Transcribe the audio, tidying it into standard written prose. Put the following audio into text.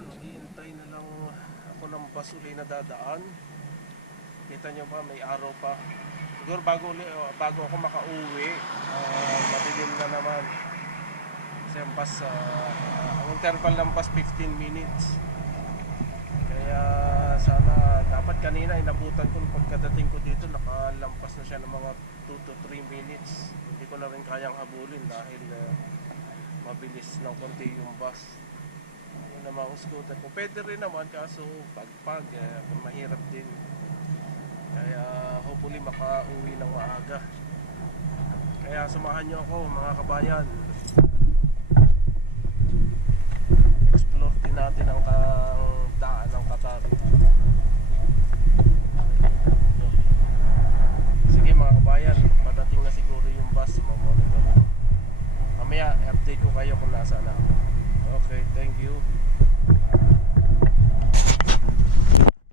Ayan, maghihintay na lang ako ng bus uli na dadaan. Kita nyo ba, may araw pa. Siguro bago ako makauwi, madilim na naman. Kasi ang bus, ang interval ng bus 15 minutes. Kaya sana, dapat kanina inabutan ko pagkadating ko dito, nakalampas na siya ng mga 2 to 3 minutes. Hindi ko na rin kayang habulin dahil mabilis ng konti yung bus. Yun naman ang scooter ko. Pwede rin naman kaso pagpag, mahirap din. Kaya hopefully makauwi ng maaga. Kaya samahan nyo ako mga kabayan. Explore din natin ang daan ng Qatar. Sige mga kabayan, padating na siguro yung bus. Mamonitor ko. Mamaya update ko kayo kung nasaan na ako. Okay, thank you.